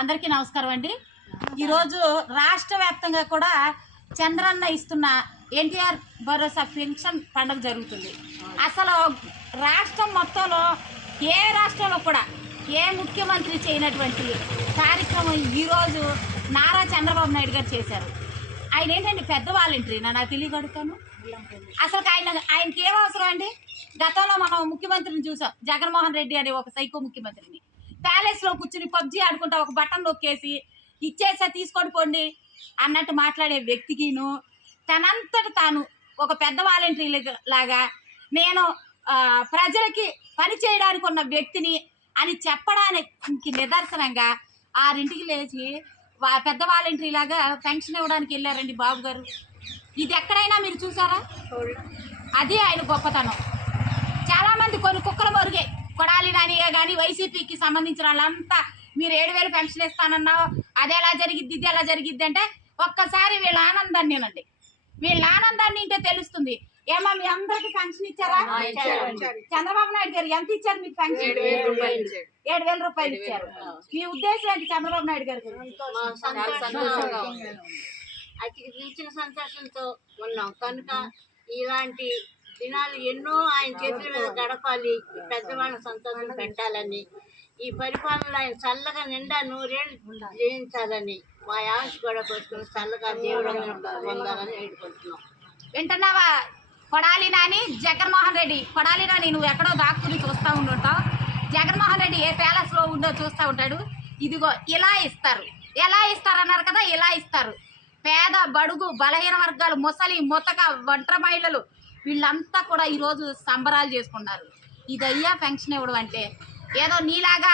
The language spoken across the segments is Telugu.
అందరికీ నమస్కారం అండి. ఈరోజు రాష్ట్ర వ్యాప్తంగా కూడా చంద్రన్న ఇస్తున్న ఎన్టీఆర్ భరోసా పెన్షన్ పండుగ జరుగుతుంది. అసలు రాష్ట్రం మొత్తంలో ఏ రాష్ట్రంలో కూడా ఏ ముఖ్యమంత్రి చేయనటువంటి కార్యక్రమం ఈరోజు నారా చంద్రబాబు నాయుడు గారు చేశారు. ఆయన ఏంటండి పెద్ద వాలంటరీ నాకు తెలియగడుగుతాను. అసలు ఆయనకి ఏం అవసరం అండి? గతంలో మనం ముఖ్యమంత్రిని చూసాం, జగన్మోహన్ రెడ్డి అనే ఒక సైకో ముఖ్యమంత్రిని. ప్యాలెస్లో కూర్చుని పబ్జీ ఆడుకుంటా ఒక బటన్ నొక్కేసి ఇచ్చేసా తీసుకొని పోండి అన్నట్టు మాట్లాడే వ్యక్తికిను తనంతట తాను ఒక పెద్ద వాలంటరీ లాగా నేను ప్రజలకి పని చేయడానికి ఉన్న వ్యక్తిని అని చెప్పడానికి నిదర్శనంగా 6ంటికి లేచి పెద్ద వాలంటరీ లాగా పెన్షన్ ఇవ్వడానికి వెళ్ళారండి బాబు గారు. ఇది ఎక్కడైనా మీరు చూసారా? అది ఆయన గొప్పతనం. చాలామంది కొన్ని కుక్కలు మరుగే కొడాలి నానిగా కానీ వైసీపీకి సంబంధించిన వాళ్ళంతా మీరు 7,000 పెన్షన్ ఇస్తానన్నావు, అది ఎలా జరిగిద్ది ఇది ఎలా జరిగిద్ది అంటే ఒక్కసారి వీళ్ళ ఆనందాన్ని వినండి. వీళ్ళ ఆనందాన్ని ఇంటే తెలుస్తుంది. ఏమో మీ అందరికి పెన్షన్ ఇచ్చారా? చంద్రబాబు నాయుడు గారు ఎంత ఇచ్చారు మీకు పెన్షన్? 7,000 రూపాయలు ఇచ్చారు. మీ ఉద్దేశం ఏంటి చంద్రబాబు నాయుడు గారు? ఇచ్చిన సంతోషంతో ఉన్నాం కనుక ఇలాంటి దినాలు ఎన్నో ఆయన చేతుల మీద గడపాలి, పెద్దవాళ్ళ సంతోషం పెట్టాలని, ఈ పరిపాలన ఆయన చల్లగా నిండా 100 ఏళ్ళు జీవించాలని మా ఆశ కూడా పెట్టుకుని చల్లగా దేవుడు పొందాలని వేడుకుంటున్నాం. వింటున్నావా? కొడాలి నాని జగన్మోహన్ రెడ్డి. కొడాలి నాని నువ్వు ఎక్కడో దాక్కుని చూస్తూ ఉండుంటావు, జగన్మోహన్ రెడ్డి ఏ ప్యాలెస్లో ఉందో చూస్తూ ఉంటాడు. ఇదిగో ఇలా ఇస్తారు. ఎలా ఇస్తారన్నారు కదా, ఇలా ఇస్తారు. పేద బడుగు బలహీన వర్గాలు, ముసలి ముతక ఒంటరి మహిళలు వీళ్ళంతా కూడా ఈరోజు సంబరాలు చేసుకున్నారు. ఇదయ్యా పెన్షన్ ఇవ్వడం అంటే ఏదో నీలాగా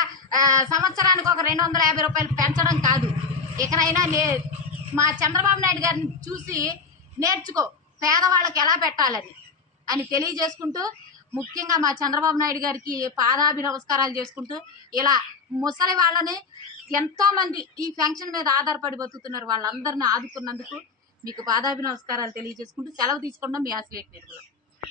సంవత్సరానికి ఒక 250 రూపాయలు పెంచడం కాదు. ఇకనైనా మా చంద్రబాబు నాయుడు గారిని చూసి నేర్చుకో పేదవాళ్ళకి ఎలా పెట్టాలని అని తెలియజేసుకుంటూ, ముఖ్యంగా మా చంద్రబాబు నాయుడు గారికి పాదాభి నమస్కారాలు చేసుకుంటూ, ఇలా ముసలి వాళ్ళని ఎంతోమంది ఈ పెన్షన్ మీద ఆధారపడి బతుకుతున్నారు, వాళ్ళందరినీ ఆదుకున్నందుకు మీకు పాదాభి నమస్కారాలు తెలియజేసుకుంటూ సెలవు తీసుకున్నాం. మీ అసలేట్ నిర్మల.